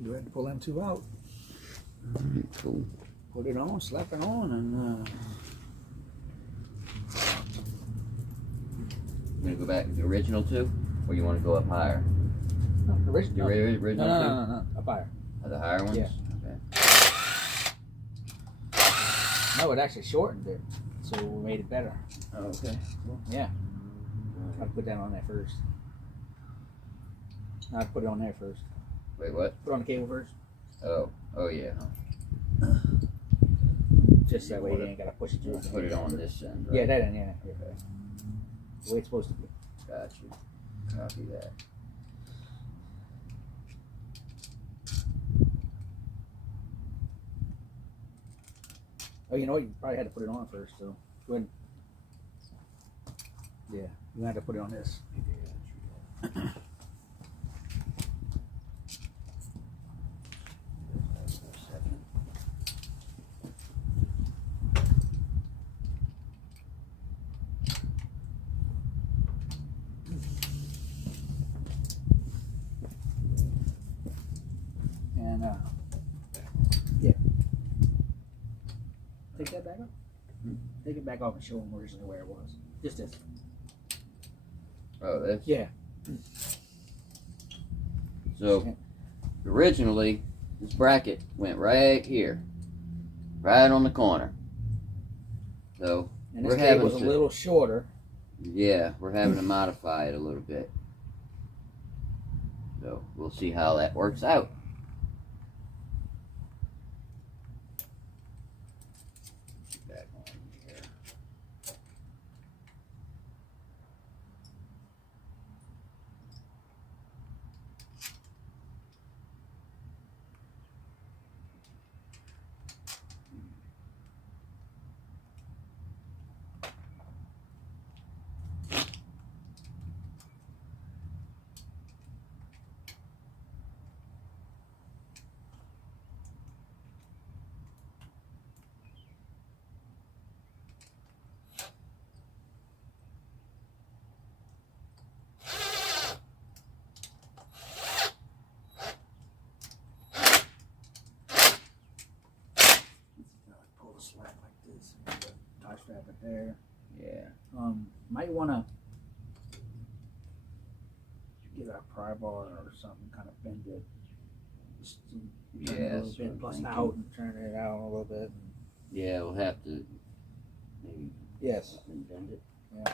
you go ahead and pull them two out. Cool. Put it on, slap it on, and You gonna go back to the original two, or you want to go up higher? no, original. The original two? No, up higher. Are the higher ones? Yeah. Okay. No, it actually shortened it, so we made it better. Oh, okay. Cool. Yeah. I'll put that on there first. I'll put it on there first. Wait, what? Put on the cable first. Oh yeah. Just that way you ain't gotta push it through. Put it on this end, right? Yeah, that end, yeah. Okay. The way it's supposed to be. Got you. Copy that. Oh, you know what? You probably had to put it on first, so go ahead. Yeah, you had to put it on this. And yeah. Take that back off. Take it back off and show them originally where it was. Just this. Oh, this? Yeah. So, originally, this bracket went right here. Right on the corner. So, And this cable was a little shorter. Yeah, we're having to modify it a little bit. So, we'll see how that works out. Back on here. Pull the slack like this. Tie strap it there. Yeah. Might want to get a pry bar or something, kind of bend it. Just turn it a little bit, plus out and turn it out a little bit. Yeah, we'll have to maybe Yes. bend it. Yeah.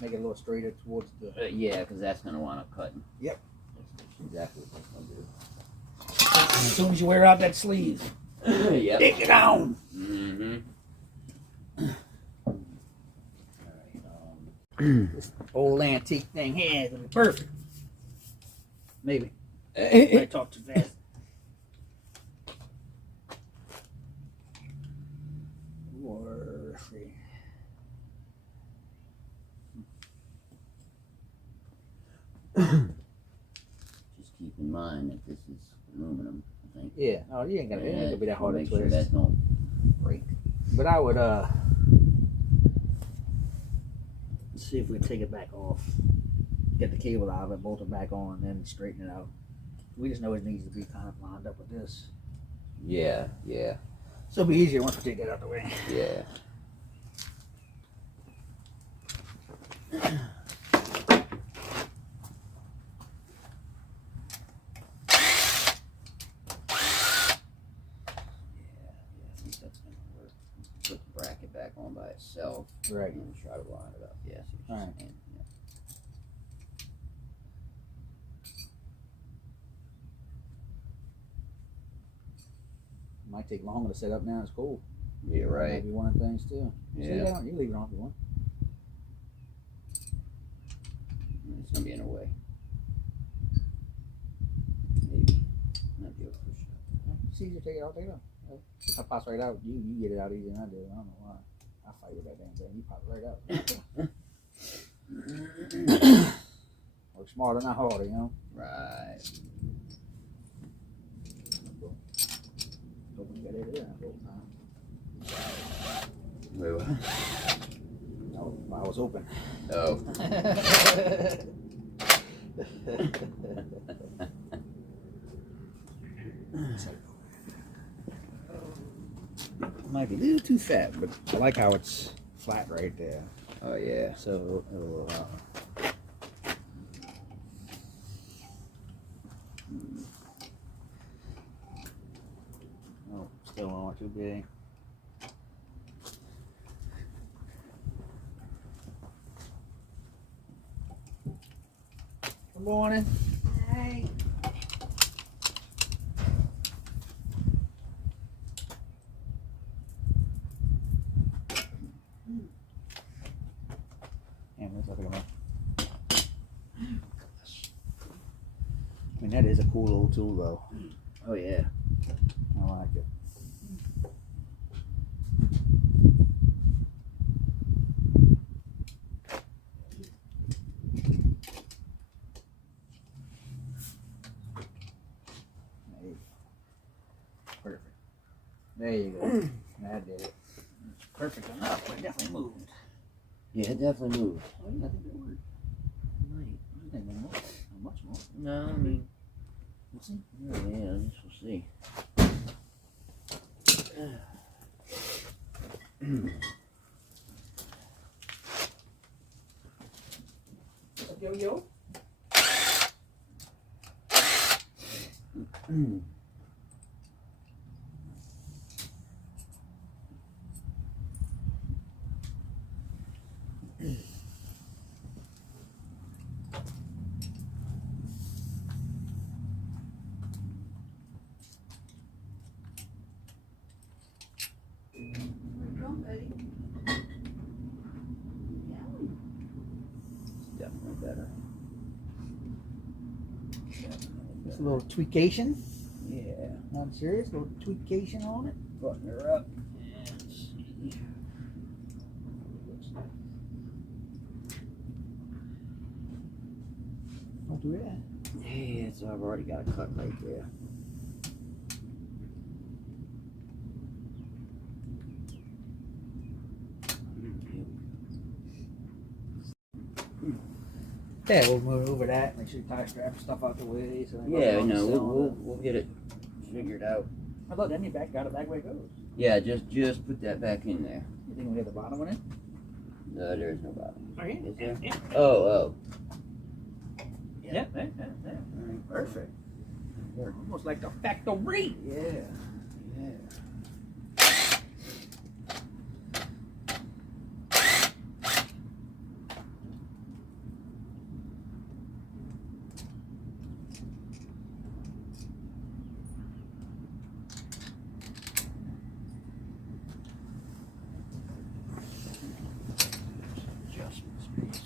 Make it a little straighter towards the. Yeah, because that's going to want to cut. Yep. That's exactly what that's going to do. As soon as you wear out that sleeve, Yep. take it down. Mm-hmm. This old antique thing here is gonna be perfect. Maybe. I talk too fast. Or let's see. Just keep in mind that this is aluminum, I think. Yeah. Oh, you ain't gonna be that hard to Make twist. sure that don't break. But I would see if we can take it back off. Get the cable out of it, bolt it back on, and then straighten it out. We just know it needs to be kind of lined up with this. Yeah, yeah, So it'll be easier once we take that out of the way. yeah. I think that's gonna work. Put the bracket back on by itself. Right. And try to line it up. Yes. All right. Yeah. Might take longer to set up now. It's cool. Yeah, That right. might be one of the things too. Yeah. See that on? You can leave it on if you want. It's gonna be in a way. Maybe. Might be able to push it up. It's easier to take it out. Take it out. I pops right out. You get it out easier than I do. I don't know why. I fight with that damn thing. You pop it right out. Work smarter, not harder, you know. Right. Hope you got it there. Wait, what? No, I was open. Oh. Might be a little too fat, but I like how it's flat right there. Oh yeah. So oh, still not too big. Good morning. Hey. Damn, looks like I mean, that is a cool old tool, though. Oh yeah. I like it. Hey. Perfect. There you go. That did it. Perfect enough, but it definitely moved. Yeah, it definitely moved. Oh, yeah, I think it worked. Might. I think more. Not much more. No, I mean, We'll see. yeah, I guess we'll see. Yo, yo. Definitely better. Just a little tweakation. Yeah. Not serious. A little tweakation on it. Button her up and see. Don't do that. Yeah, so I've already got a cut right there. Yeah, we'll move over that. Make sure you tie strap stuff out the way. So Yeah, no, we'll get it figured out. How about then you back got it back where it goes? Yeah, just put that back in there. You think we have the bottom one in? No, there is no bottom. Okay. Is there? Yeah. Oh. Yeah. There. Alright, Perfect. Almost like the factory. Yeah. Adjustment space.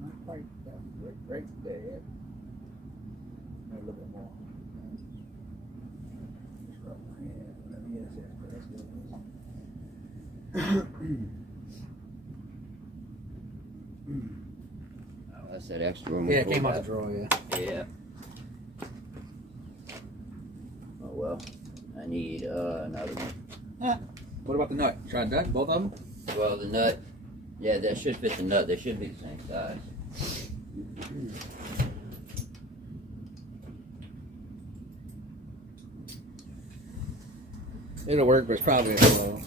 Not quite right there. Maybe a little bit more. Just rub my hand. Yes, that's good. Oh, that's that extra room. Yeah, it came out the drawer, yeah. Yeah. Oh well, I need another one. What about the nut? Try that, both of them? Well, the nut, yeah, that should fit the nut. They should be the same size. It'll work, but it's probably a little.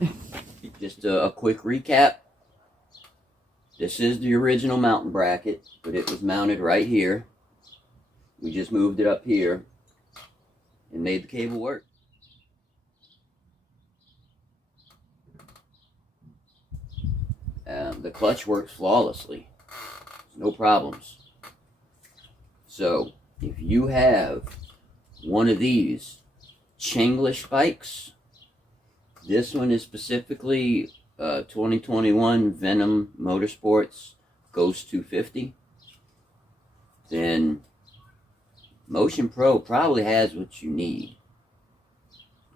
Right. Just a quick recap. This is the original mountain bracket, but it was mounted right here. We just moved it up here and made the cable work. The clutch works flawlessly. No problems. So, if you have one of these Chieglish bikes, this one is specifically 2021 Venom Motorsports Ghost 250, then Motion Pro probably has what you need.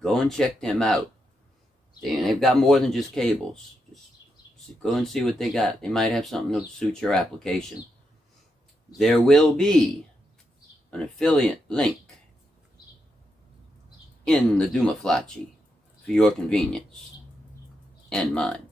Go and check them out. They've got more than just cables. Just go and see what they got. They might have something to suit your application. There will be an affiliate link in the Dumaflachi for your convenience and mine.